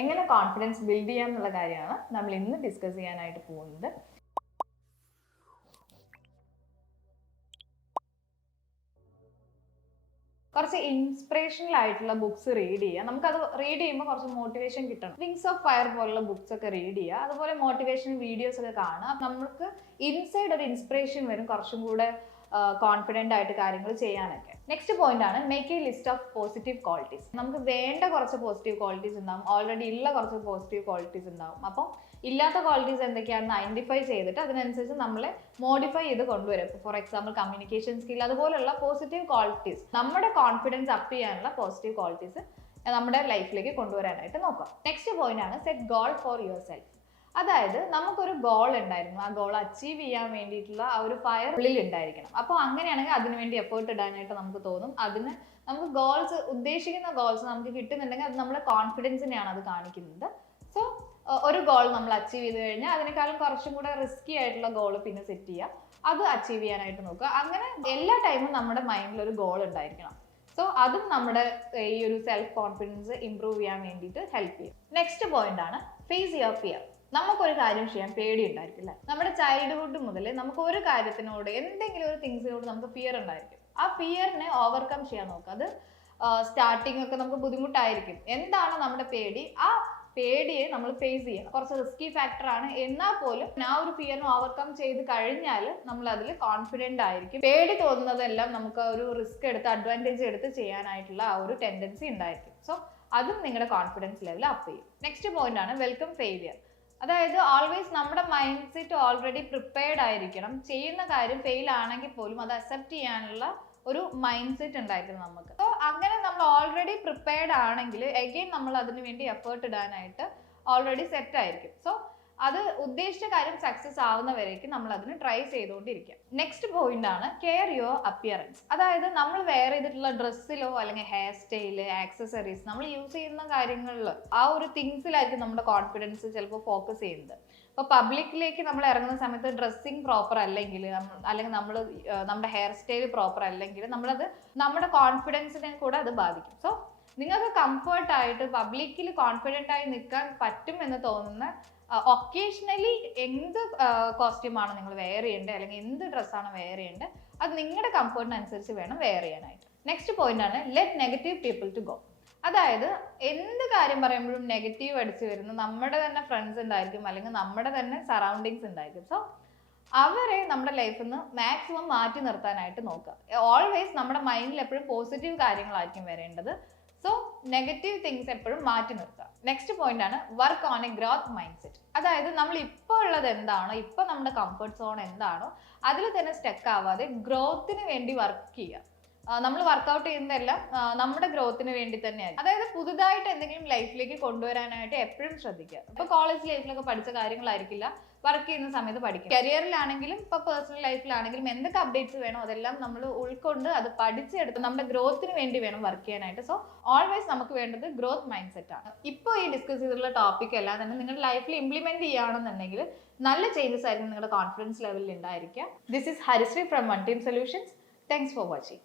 എങ്ങനെ confidence build ചെയ്യാം എന്നുള്ള കാര്യമാണ് നമ്മൾ ഇന്ന് ഡിസ്കസ് ചെയ്യാനായിട്ട് പോകുന്നത്. കുറച്ച് ഇൻസ്പിറേഷണൽ ആയിട്ടുള്ള ബുക്സ് റീഡ് ചെയ്യുക. നമുക്കത് റീഡ് ചെയ്യുമ്പോൾ കുറച്ച് മോട്ടിവേഷൻ കിട്ടണം. വിങ്സ് ഓഫ് ഫയർ പോലുള്ള ബുക്സ് ഒക്കെ റീഡ് ചെയ്യുക. അതുപോലെ മോട്ടിവേഷൻ വീഡിയോസ് ഒക്കെ കാണുക. നമുക്ക് ഇൻസൈഡ് ഒരു ഇൻസ്പിറേഷൻ വരും, കുറച്ചും കൂടെ കോൺഫിഡൻ്റ് ആയിട്ട് കാര്യങ്ങൾ ചെയ്യാനൊക്കെ. നെക്സ്റ്റ് പോയിന്റ് ആണ് make A list of positive qualities. നമുക്ക് വേണ്ട കുറച്ച് പോസിറ്റീവ് ക്വാളിറ്റീസ് ഉണ്ടാവും, ഓൾറെഡി ഉള്ള കുറച്ച് പോസിറ്റീവ് ക്വാളിറ്റീസ് ഉണ്ടാവും. അപ്പം ഇല്ലാത്ത ക്വാളിറ്റീസ് എന്തൊക്കെയാണെന്ന് ഐഡന്റിഫൈ ചെയ്തിട്ട് അതിനനുസരിച്ച് നമ്മളെ മോഡിഫൈ ചെയ്ത് കൊണ്ടുവരും. ഫോർ എക്സാമ്പിൾ കമ്മ്യൂണിക്കേഷൻ സ്കിൽ, അതുപോലുള്ള പോസിറ്റീവ് ക്വാളിറ്റീസ്, നമ്മുടെ കോൺഫിഡൻസ് അപ്പ് ചെയ്യാനുള്ള പോസിറ്റീവ് ക്വാളിറ്റീസ് നമ്മുടെ ലൈഫിലേക്ക് കൊണ്ടുവരാനായിട്ട് നോക്കാം. നെക്സ്റ്റ് പോയിന്റ് ആണ് set goal for your self. അതായത് നമുക്കൊരു ഗോൾ ഉണ്ടായിരുന്നു, ആ ഗോൾ അച്ചീവ് ചെയ്യാൻ വേണ്ടിയിട്ടുള്ള ആ ഒരു ഫയർ ഉള്ളിൽ ഉണ്ടായിരിക്കണം. അപ്പോൾ അങ്ങനെയാണെങ്കിൽ അതിനുവേണ്ടി എഫേർട്ട് ഇടാനായിട്ട് നമുക്ക് തോന്നും. അതിന് നമുക്ക് ഗോൾസ്, ഉദ്ദേശിക്കുന്ന ഗോൾസ് നമുക്ക് കിട്ടുന്നുണ്ടെങ്കിൽ അത് നമ്മുടെ കോൺഫിഡൻസിനെയാണ് അത് കാണിക്കുന്നത്. സോ ഒരു ഗോൾ നമ്മൾ അച്ചീവ് ചെയ്ത് കഴിഞ്ഞാൽ അതിനേക്കാളും കുറച്ചും കൂടെ റിസ്കി ആയിട്ടുള്ള ഗോൾ പിന്നെ സെറ്റ് ചെയ്യുക, അത് അച്ചീവ് ചെയ്യാനായിട്ട് നോക്കുക. അങ്ങനെ എല്ലാ ടൈമും നമ്മുടെ മൈൻഡിൽ ഒരു ഗോൾ ഉണ്ടായിരിക്കണം. സോ അതും നമ്മുടെ ഈ ഒരു സെൽഫ് കോൺഫിഡൻസ് ഇംപ്രൂവ് ചെയ്യാൻ വേണ്ടിയിട്ട് ഹെൽപ്പ് ചെയ്യും. നെക്സ്റ്റ് പോയിന്റ് ആണ് ഫേസ് യുവർ ഫിയർ. നമുക്കൊരു കാര്യം ചെയ്യാൻ പേടി ഉണ്ടായിരിക്കില്ല. നമ്മുടെ ചൈൽഡ്ഹുഡ് മുതൽ നമുക്ക് ഒരു കാര്യത്തിനോട്, എന്തെങ്കിലും ഒരു തിങ്സിനോട് നമുക്ക് ഫിയർ ഉണ്ടായിരിക്കും. ആ ഫിയറിനെ ഓവർകം ചെയ്യാൻ നോക്കുക. അത് സ്റ്റാർട്ടിങ് ഒക്കെ നമുക്ക് ബുദ്ധിമുട്ടായിരിക്കും. എന്താണ് നമ്മുടെ പേടി, ആ പേടിയെ നമ്മൾ ഫേസ് ചെയ്യണം. കുറച്ച് റിസ്കി ഫാക്ടർ ആണ്, എന്നാൽ പോലും ആ ഒരു ഫിയറിനെ ഓവർകം ചെയ്ത് കഴിഞ്ഞാൽ നമ്മൾ അതിൽ കോൺഫിഡൻ്റ് ആയിരിക്കും. പേടി തോന്നുന്നതെല്ലാം നമുക്ക് ഒരു റിസ്ക് എടുത്ത്, അഡ്വാൻറ്റേജ് എടുത്ത് ചെയ്യാനായിട്ടുള്ള ആ ഒരു ടെൻഡൻസി ഉണ്ടായിരിക്കും. സോ അതും നിങ്ങളുടെ കോൺഫിഡൻസ് ലെവൽ അപ്പ് ചെയ്യും. നെക്സ്റ്റ് പോയിന്റ് ആണ് വെൽക്കം ഫെയിലിയർ. അതായത് ഓൾവേസ് നമ്മുടെ മൈൻഡ് സെറ്റ് ഓൾറെഡി പ്രിപ്പയർഡ് ആയിരിക്കണം. ചെയ്യുന്ന കാര്യം ഫെയിൽ ആണെങ്കിൽ പോലും അത് അക്സെപ്റ്റ് ചെയ്യാനുള്ള ഒരു മൈൻഡ് സെറ്റ് ഉണ്ടായിരിക്കും നമുക്ക്. സോ അങ്ങനെ നമ്മൾ ഓൾറെഡി പ്രിപ്പയർഡ് ആണെങ്കിൽ എഗെയിൻ നമ്മൾ അതിന് വേണ്ടി എഫേർട്ട് ഇടാനായിട്ട് ഓൾറെഡി സെറ്റ് ആയിരിക്കും. സോ അത് ഉദ്ദേശിച്ച കാര്യം സക്സസ് ആവുന്നവരേക്കും നമ്മൾ അതിന് ട്രൈ ചെയ്തുകൊണ്ടിരിക്കുക. നെക്സ്റ്റ് പോയിന്റ് ആണ് കെയർ യുവർ അപ്പിയറൻസ്. അതായത് നമ്മൾ വെയർ ചെയ്തിട്ടുള്ള ഡ്രസ്സിലോ അല്ലെങ്കിൽ ഹെയർ സ്റ്റൈല്, ആക്സസറീസ്, നമ്മൾ യൂസ് ചെയ്യുന്ന കാര്യങ്ങളിൽ ആ ഒരു തിങ്സിലായിരിക്കും നമ്മുടെ കോൺഫിഡൻസ് ചിലപ്പോൾ ഫോക്കസ് ചെയ്യുന്നത്. ഇപ്പോൾ പബ്ലിക്കിലേക്ക് നമ്മൾ ഇറങ്ങുന്ന സമയത്ത് ഡ്രസ്സിങ് പ്രോപ്പർ അല്ലെങ്കിൽ നമ്മൾ നമ്മുടെ ഹെയർ സ്റ്റൈൽ പ്രോപ്പർ അല്ലെങ്കിൽ നമ്മളത് നമ്മുടെ കോൺഫിഡൻസിനെ കൂടെ അത് ബാധിക്കും. സോ നിങ്ങൾക്ക് കംഫർട്ടായിട്ട് പബ്ലിക്കിൽ കോൺഫിഡൻ്റ് ആയി നിൽക്കാൻ പറ്റും എന്ന് തോന്നുന്ന ഒക്കേഷണലി എന്ത് കോസ്റ്റ്യൂമാണ് നിങ്ങൾ വെയർ ചെയ്യേണ്ടത് അല്ലെങ്കിൽ എന്ത് ഡ്രസ്സാണ് വെയർ ചെയ്യേണ്ടത്, അത് നിങ്ങളുടെ കംഫർട്ടിനനുസരിച്ച് വേണം വെയർ ചെയ്യാനായിട്ട്. നെക്സ്റ്റ് പോയിന്റ് ആണ് let negative people to go. അതായത് എന്ത് കാര്യം പറയുമ്പോഴും നെഗറ്റീവ് അടിച്ചു വരുന്ന നമ്മുടെ തന്നെ ഫ്രണ്ട്സ് ഉണ്ടായിരിക്കും, അല്ലെങ്കിൽ നമ്മുടെ തന്നെ സറൗണ്ടിങ്സ് ഉണ്ടായിരിക്കും. സോ അവരെ നമ്മുടെ ലൈഫിൽ നിന്ന് മാക്സിമം മാറ്റി നിർത്താനായിട്ട് നോക്കുക. ഓൾവേസ് നമ്മുടെ മൈൻഡിൽ എപ്പോഴും പോസിറ്റീവ് കാര്യങ്ങളായിരിക്കും വരേണ്ടത്. സോ നെഗറ്റീവ് തിങ്സ് എപ്പോഴും മാറ്റി നിർത്തുക. നെക്സ്റ്റ് പോയിന്റ് ആണ് work on A growth mind set. അതായത് നമ്മൾ ഇപ്പോൾ ഉള്ളത് എന്താണോ, ഇപ്പോൾ നമ്മുടെ കംഫർട്ട് സോൺ എന്താണോ അതിൽ തന്നെ സ്റ്റക്ക് ആവാതെ ഗ്രോത്തിന് വേണ്ടി വർക്ക് ചെയ്യുക. നമ്മൾ വർക്കൗട്ട് ചെയ്യുന്നതെല്ലാം നമ്മുടെ ഗ്രോത്തിന് വേണ്ടി തന്നെയായിരിക്കും. അതായത് പുതുതായിട്ട് എന്തെങ്കിലും ലൈഫിലേക്ക് കൊണ്ടുവരാനായിട്ട് എപ്പോഴും ശ്രദ്ധിക്കുക. ഇപ്പോൾ കോളേജ് ലൈഫിലൊക്കെ പഠിച്ച കാര്യങ്ങളായിരിക്കില്ല വർക്ക് ചെയ്യുന്ന സമയത്ത് പഠിക്കും. കരിയറിലാണെങ്കിലും ഇപ്പോൾ പേഴ്സണൽ ലൈഫിലാണെങ്കിലും എന്തൊക്കെ അപ്ഡേറ്റ്സ് വേണോ അതെല്ലാം നമ്മൾ ഉൾക്കൊണ്ട് അത് പഠിച്ചെടുത്ത് നമ്മുടെ ഗ്രോത്തിന് വേണ്ടി വേണം വർക്ക് ചെയ്യാനായിട്ട്. സോ ഓൾവേസ് നമുക്ക് വേണ്ടത് ഗ്രോത്ത് മൈൻഡ് സെറ്റ് ആണ്. ഇപ്പോൾ ഈ ഡിസ്കസ് ചെയ്തിട്ടുള്ള ടോപ്പിക് എല്ലാം തന്നെ നിങ്ങളുടെ ലൈഫിൽ ഇംപ്ലിമെന്റ് ചെയ്യുകയാണെന്നുണ്ടെങ്കിൽ നല്ല ചേഞ്ചസ് ആയിരിക്കും നിങ്ങളുടെ കോൺഫിഡൻസ് ലെവലിൽ ഉണ്ടായിരിക്കുക. This is Harisree from one team solutions. Thanks for watching.